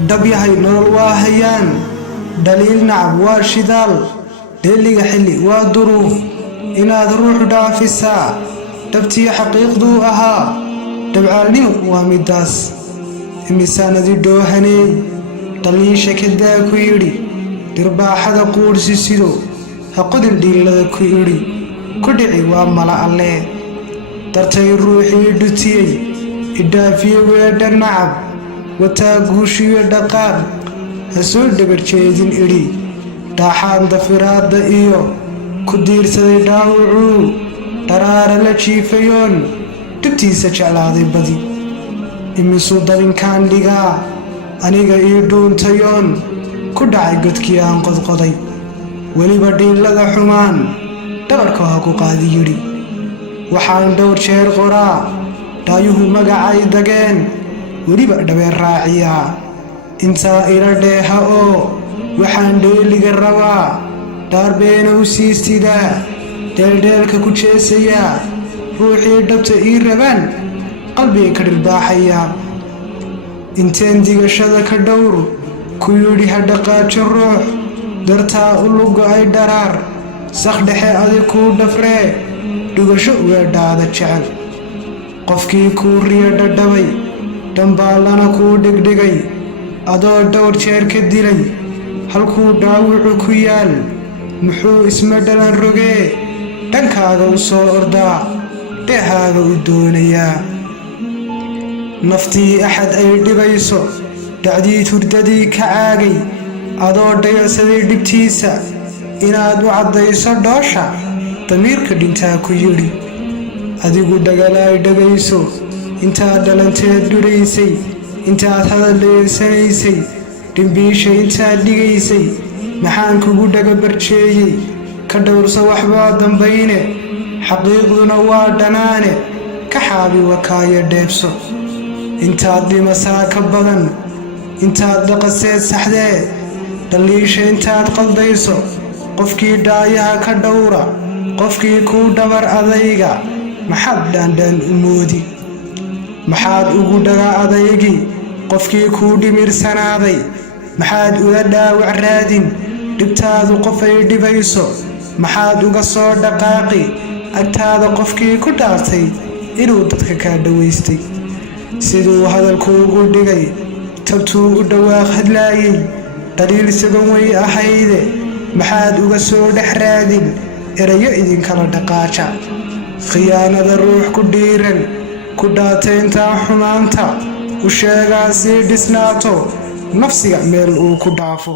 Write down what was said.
دبيهاي نول واهيان دليل نعب واشدال دليل حلي ودروف إناد روح دافسا دبتي حقيق دوءها دبعالني وامداس إمسانة دي دوهني طليشة كدا كويري درباحة قورسي سيدو هقود الدين لذا كويري كدعي واملا الله dartay ruuxii dhutiyay idaafiye weedha nacab wataa guushiyo dhaqaaq ha soo dhabarjeedin idhi dhaaxaan dafiraadda iyo ku diirsaday dhaawucuu dharaara la jiifayoon dhibtiisa jeclaaday badi imisuu dabinkaan dhigaa aniga ii dhuuntayoon ku dhacay godkii aan qodqoday weliba dhiillada xumaan dhabarka ha ku qaadi yidhi waxaan dhowr jeer qoraa dhaayuhu magacay dageen weliba dhabeer raaciyaa intaa ila dheeha oo waxaan dheeliga rabaa dhaarbeena u siistidaa dheeldheelka ku jeesayaa ruuxii dhabta ii rabaan qalbiga ka dhirbaaxayaa inteen digashada ka dhowr ku yidhi ha dhaqaajo ruux dartaa u luga ay dharaar sak dhexe adig kuu dhafree dhugasho weedhaada jecel qofkii kuu riyo dhadhabay dhambaallana kuu dhigdhigay adoo dhowr jeer ka dilay halkuu dhaawucu ku yaal muxuu isma dhalan rogee dhankaaga u soo ordaa dheehaaga u doonayaa naftii axad ay dhibayso dhacdii hurdadii ka caagay adoo dhayasaday dhibtiisa inaad u caddayso dhoosha damiirka dhintaa ku yidhi adigu dhagalaay dhagayso intaad dhalanteed dhuraysay intaad hadal dheersanaysay dhimbiisha intaad dhigaysay maxaan kugu dhagabarjeeyey ka dhowrsa waxbaa dambayne xaqiiqduna waa dhanaane ka xaabi wakaaya dheebso intaad dhimasaa ka badan intaad dhaqaseed saxdee dhaliisha intaad qaldayso qofkii dhaayaha ka dhowra qofkii kuu dhabar adayga maxaad dhaandhaan u moodi maxaad ugu dhaga adaygi qofkii kuu dhimirsanaaday maxaad ula dhaawac raadin dhibtaadu qof ay dhibayso maxaad uga soo dhaqaaqi agtaada qofkii ku dhaartay inuu dadka kaa dhawaystay siduu hadalkuugu dhigay tabtuu u dhawaaq hadlaayay daliil isagan way ahayde maxaad uga soo dhex raadin erayo idinkala dhaqaaja khiyaanada ruux ku dhiiran ku dhaatayntaa xumaanta u sheegaa sii dhisnaato nafsiga meel uu ku dhaafo